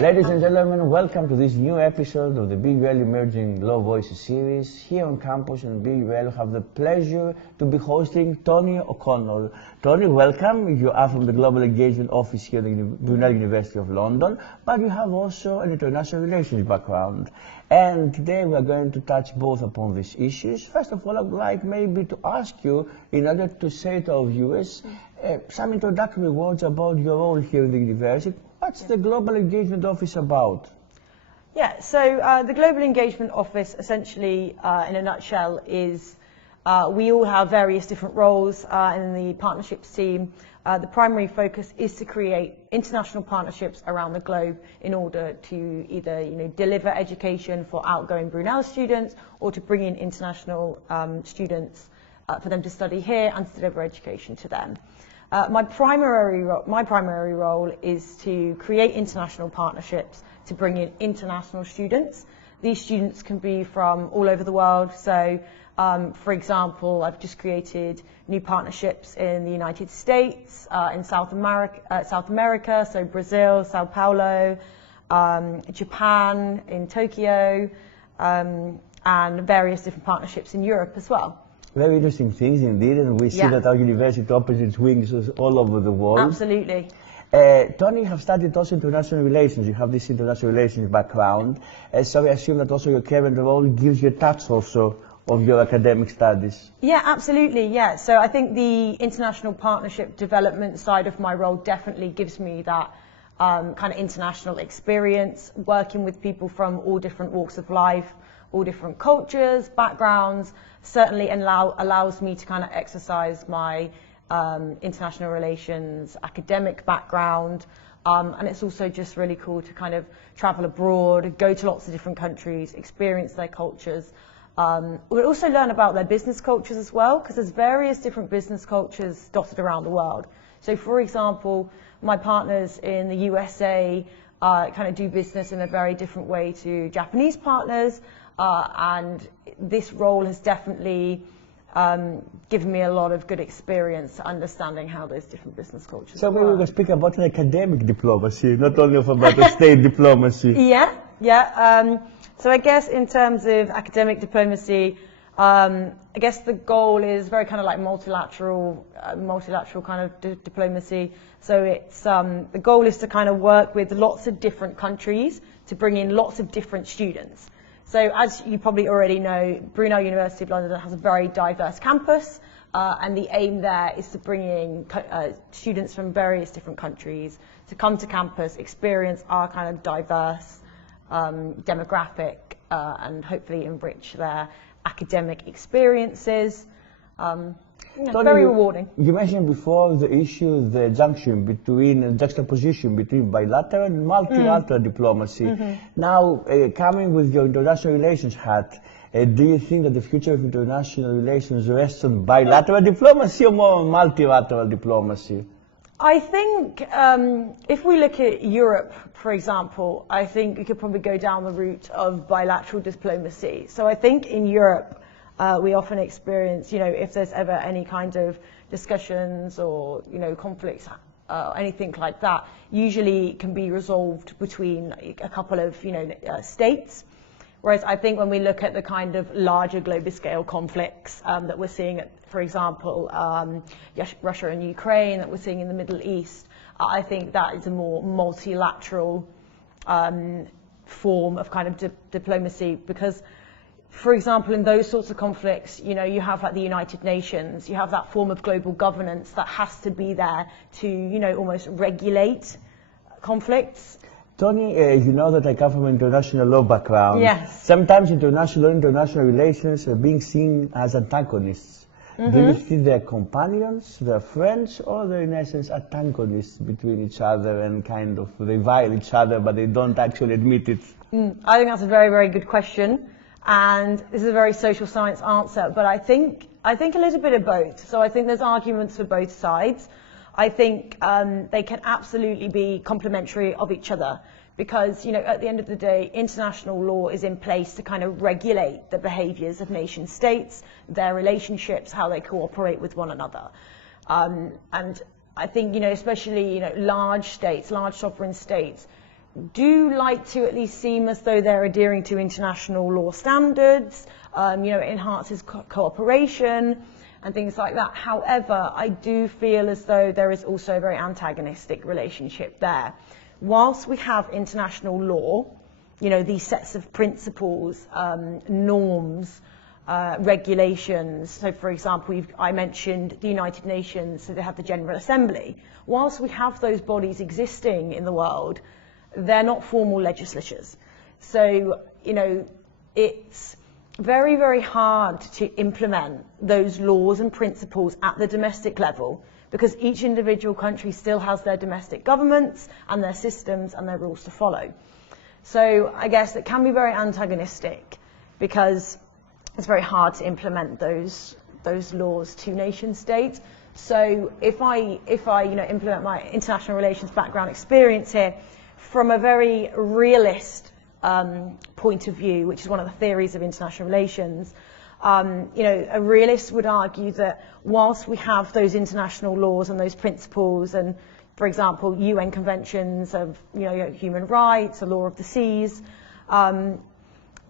Ladies and gentlemen, welcome to this new episode of the BUL Emerging Law Voices series. Here on campus in BUL, we have the pleasure to be hosting Toni O'Connor. Toni, welcome. You are from the Global Engagement Office here at the Brunel University of London, but you have also an international relations background. And today we are going to touch both upon these issues. First of all, I would like maybe to ask you, in order to say to our viewers, some introductory words about your role here in the university. What's the Global Engagement Office about? Yeah, so the Global Engagement Office essentially, in a nutshell, is we all have various different roles in the partnerships team. The primary focus is to create international partnerships around the globe in order to either deliver education for outgoing Brunel students or to bring in international students for them to study here and to deliver education to them. My primary role is to create international partnerships to bring in international students. These students can be from all over the world. So, for example, I've just created new partnerships in the United States, in South America, so Brazil, Sao Paulo, Japan, in Tokyo, and various different partnerships in Europe as well. Very interesting things indeed, and we see that our university opens its wings all over the world. Absolutely. Toni, you have studied also international relations. You have this international relations background. So I assume that also your current role gives you a touch also of your academic studies. Yeah, absolutely, yeah. So I think the international partnership development side of my role definitely gives me that kind of international experience, working with people from all different walks of life, all different cultures, backgrounds, certainly allows me to kind of exercise my international relations academic background, and it's also just really cool to kind of travel abroad, go to lots of different countries, experience their cultures. We also learn about their business cultures as well, because there's various different business cultures dotted around the world. So for example, my partners in the USA kind of do business in a very different way to Japanese partners. And this role has definitely given me a lot of good experience understanding how those different business cultures So work. maybe we can speak about academic diplomacy, not only about the state diplomacy. Yeah. So I guess in terms of academic diplomacy, I guess the goal is very kind of like multilateral kind of diplomacy. So it's the goal is to kind of work with lots of different countries to bring in lots of different students. So as you probably already know, Brunel University of London has a very diverse campus, and the aim there is to bring in students from various different countries to come to campus, experience our kind of diverse demographic, and hopefully enrich their academic experiences. Toni, very rewarding. You mentioned before the issue, the juxtaposition between bilateral and multilateral diplomacy. Now, coming with your international relations hat, do you think that the future of international relations rests on bilateral diplomacy or more on multilateral diplomacy? I think if we look at Europe, for example, I think we could probably go down the route of bilateral diplomacy. So I think in Europe, we often experience, if there's ever any kind of discussions or, conflicts, anything like that, usually can be resolved between a couple of, states. Whereas I think when we look at the kind of larger global scale conflicts that we're seeing, for example, Russia and Ukraine, that we're seeing in the Middle East, I think that is a more multilateral form of kind of diplomacy, because for example, in those sorts of conflicts, you have like the United Nations, you have that form of global governance that has to be there to, almost regulate conflicts. Toni, you know that I come from an international law background. Yes. Sometimes international relations are being seen as antagonists. Do you think they're companions, they're friends, or they're in essence antagonists between each other and kind of revile each other, but they don't actually admit it? I think that's a very, very good question. And this is a very social science answer, but I think a little bit of both. So I think there's arguments for both sides. I think they can absolutely be complementary of each other, because at the end of the day, international law is in place to kind of regulate the behaviours of nation states, their relationships, how they cooperate with one another. And I think especially large states, large sovereign states, do like to at least seem as though they're adhering to international law standards. It enhances cooperation and things like that. However, I do feel as though there is also a very antagonistic relationship there. Whilst we have international law, these sets of principles, norms, regulations. So, for example, I mentioned the United Nations, so they have the General Assembly. Whilst we have those bodies existing in the world, they're not formal legislatures. So, it's very, very hard to implement those laws and principles at the domestic level, because each individual country still has their domestic governments and their systems and their rules to follow. So I guess it can be very antagonistic, because it's very hard to implement those laws to nation states. So if I implement my international relations background experience here from a very realist point of view, which is one of the theories of international relations, a realist would argue that whilst we have those international laws and those principles, and for example, UN conventions of human rights, the law of the seas,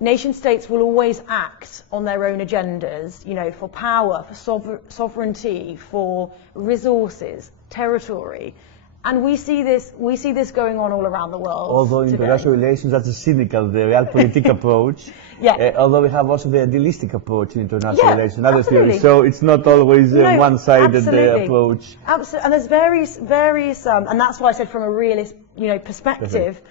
nation states will always act on their own agendas, for power, for sovereignty, for resources, territory. And we see this going on all around the world. Although in international relations, that's a cynical, the realpolitik approach. Yeah. Although we have also the idealistic approach in international relations, another absolutely. theory. So it's not always a one-sided approach. Absolutely. And there's various, and that's why I said from a realist, perspective,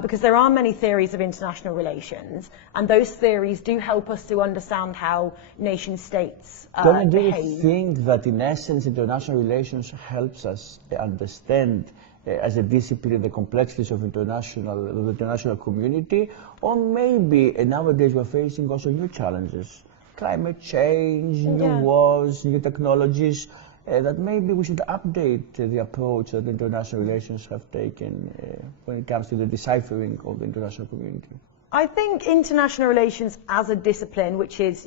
because there are many theories of international relations, and those theories do help us to understand how nation states behave. Do you think that in essence international relations helps us understand as a discipline the complexities of the international community, or maybe nowadays we're facing also new challenges, climate change, new wars, new technologies, that maybe we should update the approach that international relations have taken when it comes to the deciphering of the international community? I think international relations as a discipline, which is,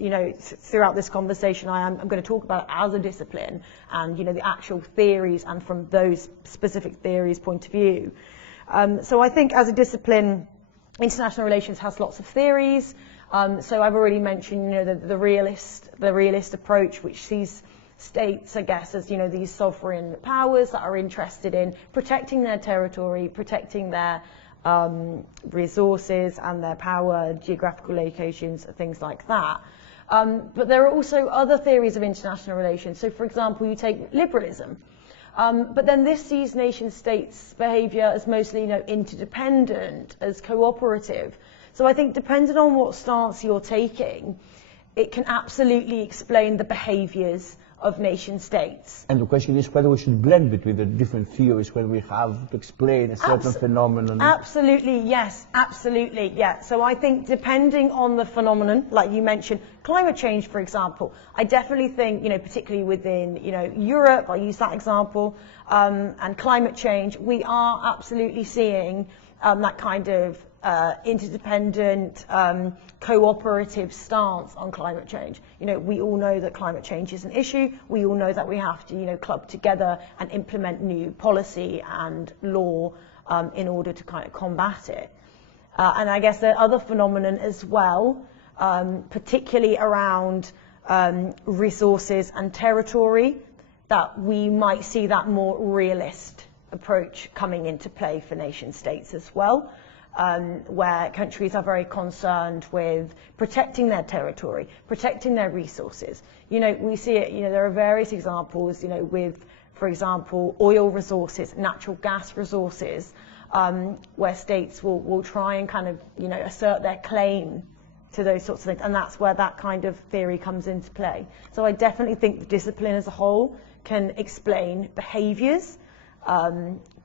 throughout this conversation I'm going to talk about it as a discipline, and, the actual theories, and from those specific theories' point of view. So I think as a discipline, international relations has lots of theories. So I've already mentioned, the realist approach, which sees states, I guess, as these sovereign powers that are interested in protecting their territory, protecting their resources and their power, geographical locations, things like that. But there are also other theories of international relations. So, for example, you take liberalism. But then this sees nation states' behaviour as mostly, interdependent, as cooperative. So I think depending on what stance you're taking, it can absolutely explain the behaviours of nation states. And the question is whether we should blend between the different theories when we have to explain a certain phenomenon. Absolutely, yes, absolutely, yeah. So I think depending on the phenomenon, like you mentioned, climate change, for example, I definitely think, particularly within, Europe, I'll use that example, and climate change, we are absolutely seeing that kind of interdependent, cooperative stance on climate change. We all know that climate change is an issue. We all know that we have to, club together and implement new policy and law in order to kind of combat it. And I guess there are other phenomenon as well, particularly around resources and territory, that we might see that more realist approach coming into play for nation states as well. Where countries are very concerned with protecting their territory, protecting their resources. We see it, there are various examples, with, for example, oil resources, natural gas resources, where states will try and kind of, assert their claim to those sorts of things. And that's where that kind of theory comes into play. So I definitely think the discipline as a whole can explain behaviours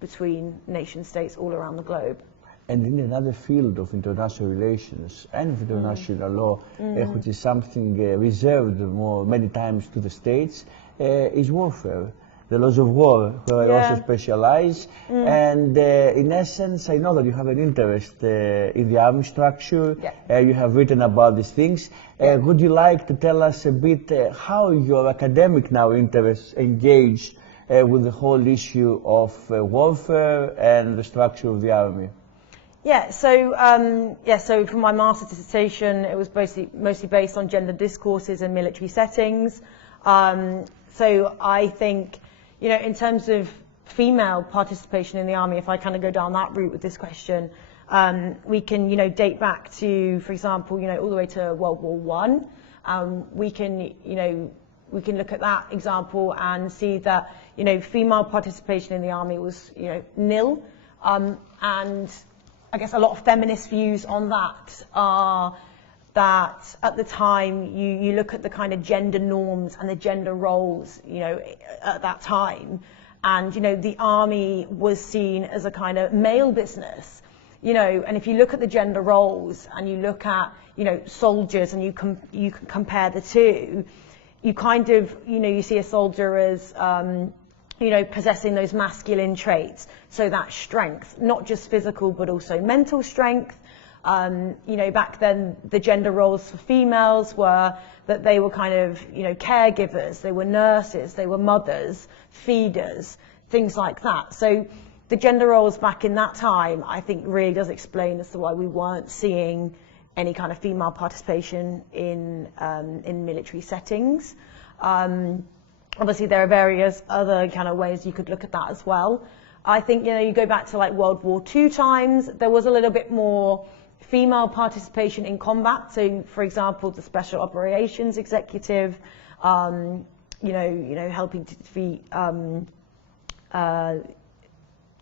between nation states all around the globe. And in another field of international relations and of international law, which is something reserved many times to the states, is warfare. The laws of war, where I also specialize. And in essence, I know that you have an interest in the army structure. You have written about these things. Would you like to tell us a bit how your academic interests engage with the whole issue of warfare and the structure of the army? Yeah, so for my master's dissertation, it was mostly based on gender discourses in military settings. So I think, in terms of female participation in the army, if I kind of go down that route with this question, we can, date back to, for example, all the way to World War I. We can look at that example and see that, female participation in the army was, nil. And I guess a lot of feminist views on that are that at the time you look at the kind of gender norms and the gender roles, at that time, and the army was seen as a kind of male business, and if you look at the gender roles and you look at soldiers and you can compare the two, you kind of you see a soldier as possessing those masculine traits. So that strength, not just physical, but also mental strength. Back then, the gender roles for females were that they were kind of, caregivers, they were nurses, they were mothers, feeders, things like that. So the gender roles back in that time, I think really does explain as to why we weren't seeing any kind of female participation in military settings. Obviously, there are various other kind of ways you could look at that as well. I think, you go back to like World War II times, there was a little bit more female participation in combat. So, for example, the Special Operations Executive, helping to defeat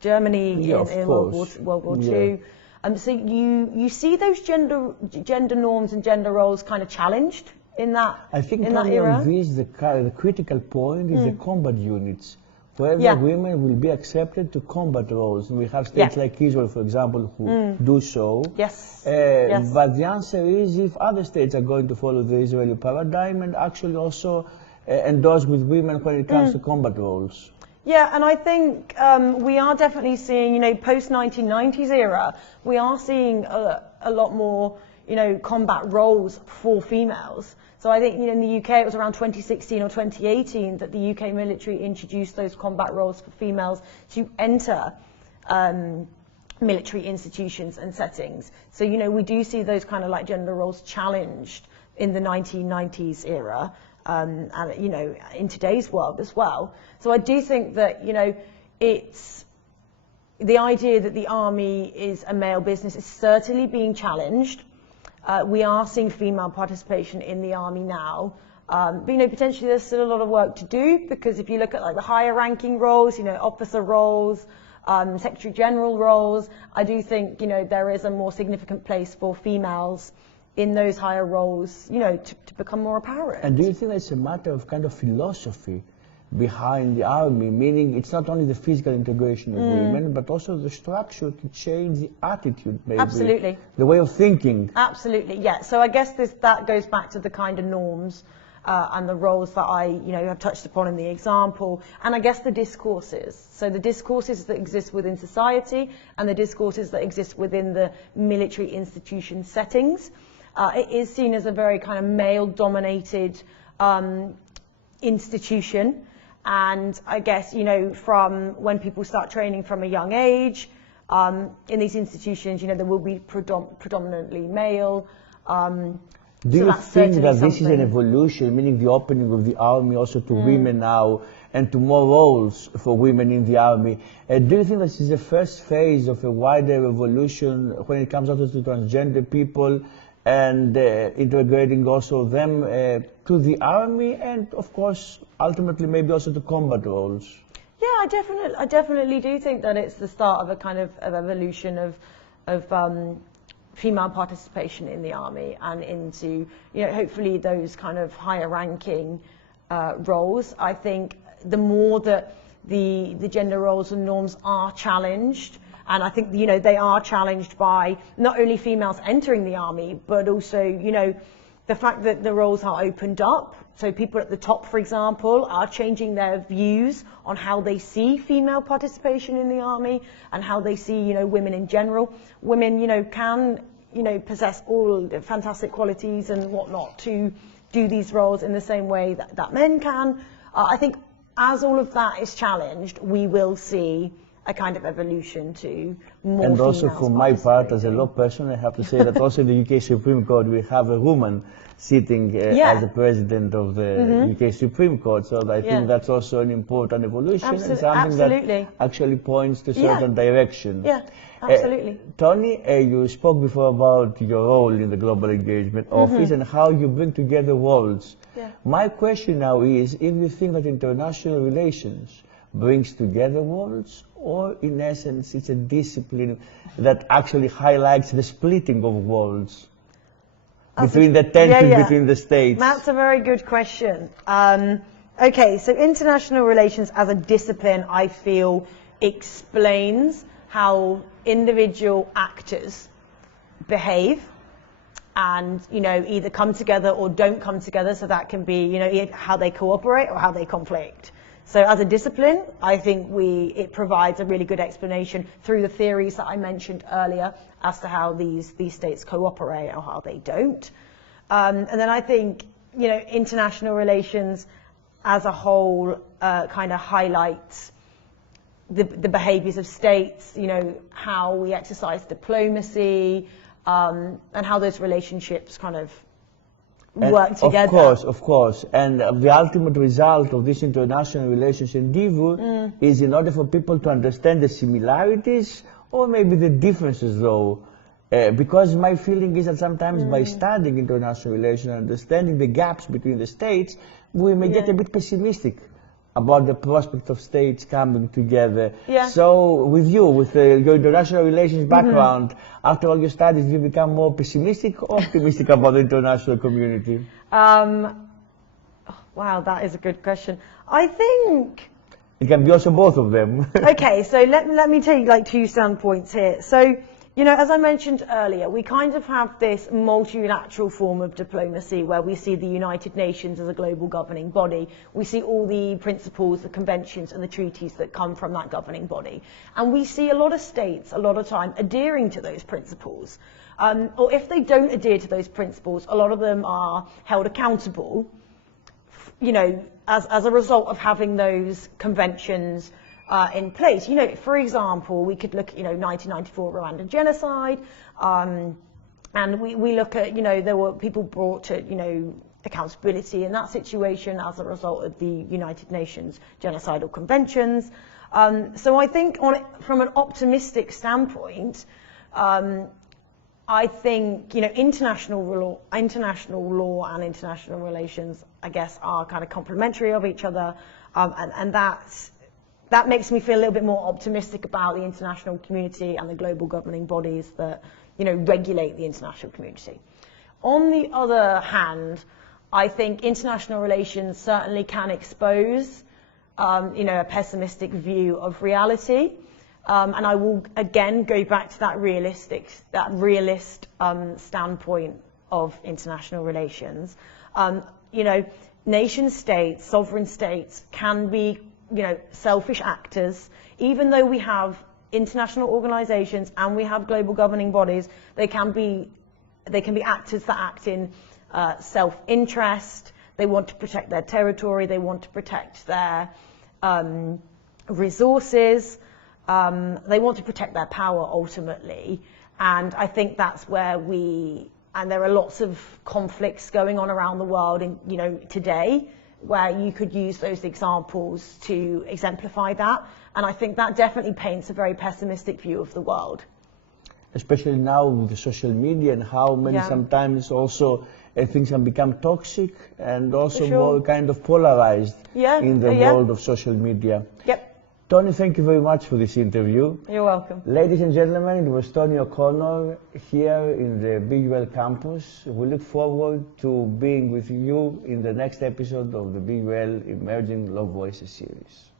Germany in World War II. So you see those gender norms and gender roles kind of challenged in that era. I think on this, the critical point is the combat units. Whether women will be accepted to combat roles. We have states like Israel, for example, who do so. Yes. But the answer is if other states are going to follow the Israeli paradigm and actually also endorse with women when it comes to combat roles. Yeah, and I think we are definitely seeing, post-1990s era, we are seeing a lot more, combat roles for females. So I think, in the UK, it was around 2016 or 2018 that the UK military introduced those combat roles for females to enter military institutions and settings. So, we do see those kind of like gender roles challenged in the 1990s era. And in today's world as well. So I do think that it's the idea that the army is a male business is certainly being challenged. We are seeing female participation in the army now, but potentially there's still a lot of work to do, because if you look at like the higher ranking roles, officer roles, secretary general roles, I do think there is a more significant place for females in those higher roles, to become more apparent. And do you think it's a matter of kind of philosophy behind the army, meaning it's not only the physical integration of women, but also the structure to change the attitude, maybe? Absolutely. The way of thinking. Absolutely, yeah. So I guess that goes back to the kind of norms and the roles that I, have touched upon in the example, and I guess the discourses. So the discourses that exist within society and the discourses that exist within the military institution settings. It is seen as a very kind of male-dominated institution, and I guess from when people start training from a young age in these institutions, there will be predominantly male. Do you think that this is an evolution, meaning the opening of the army also to women now and to more roles for women in the army? Do you think this is the first phase of a wider evolution when it comes also to transgender people and integrating also them to the army and, of course, ultimately maybe also to combat roles? Yeah, I definitely do think that it's the start of a kind of evolution of female participation in the army and into, hopefully those kind of higher ranking roles. I think the more that the gender roles and norms are challenged, and I think, they are challenged by not only females entering the army, but also, the fact that the roles are opened up. So people at the top, for example, are changing their views on how they see female participation in the army and how they see, women in general. Women, can, possess all the fantastic qualities and whatnot to do these roles in the same way that men can. I think as all of that is challenged, we will see a kind of evolution to more And also females for my part, as a participating. law person, I have to say that also in the UK Supreme Court we have a woman sitting Yeah. as the president of the UK Supreme Court. So I think that's also an important evolution and something Absolutely. that actually points to Yeah. certain direction. Yeah, absolutely. Toni, you spoke before about your role in the Global Engagement Office and how you bring together worlds. Yeah. My question now is, if you think that international relations brings together worlds, or in essence it's a discipline that actually highlights the splitting of worlds between the tension between the states? That's a very good question. Okay, so international relations as a discipline, I feel, explains how individual actors behave and, either come together or don't come together. So that can be, how they cooperate or how they conflict. So as a discipline, I think it provides a really good explanation through the theories that I mentioned earlier as to how these states cooperate or how they don't. And then I think, international relations as a whole kind of highlights the behaviors of states, how we exercise diplomacy, and how those relationships kind of work together. Of course. And the ultimate result of this international relations endeavor is in order for people to understand the similarities or maybe the differences, though. Because my feeling is that sometimes by studying international relations and understanding the gaps between the states, we may get a bit pessimistic about the prospect of states coming together. Yeah. So with you, with your international relations background, after all your studies, you become more pessimistic or optimistic about the international community? Wow, that is a good question. I think... It can be also both of them. Okay, so let me take like two standpoints here. So, as I mentioned earlier, we kind of have this multilateral form of diplomacy where we see the United Nations as a global governing body. We see all the principles, the conventions and the treaties that come from that governing body. And we see a lot of states, a lot of time, adhering to those principles. Or if they don't adhere to those principles, a lot of them are held accountable, as a result of having those conventions in place. For example, we could look at, 1994 Rwandan genocide, and we look at, there were people brought to, accountability in that situation as a result of the United Nations genocidal conventions. So I think from an optimistic standpoint, I think, international law and international relations, I guess, are kind of complementary of each other, and that makes me feel a little bit more optimistic about the international community and the global governing bodies that, regulate the international community. On the other hand, I think international relations certainly can expose, a pessimistic view of reality. And I will again go back to that realist standpoint of international relations. Nation states, sovereign states can be, selfish actors. Even though we have international organizations and we have global governing bodies, they can be actors that act in self-interest. They want to protect their territory. They want to protect their resources. They want to protect their power ultimately. And I think that's where and there are lots of conflicts going on around the world today, where you could use those examples to exemplify that. And I think that definitely paints a very pessimistic view of the world. Especially now with the social media and how many sometimes also things can become toxic and also more kind of polarized in the world of social media. Yep. Toni, thank you very much for this interview. You're welcome. Ladies and gentlemen, it was Toni O'Connor here in the BUL campus. We look forward to being with you in the next episode of the BUL Emerging Law Voices series.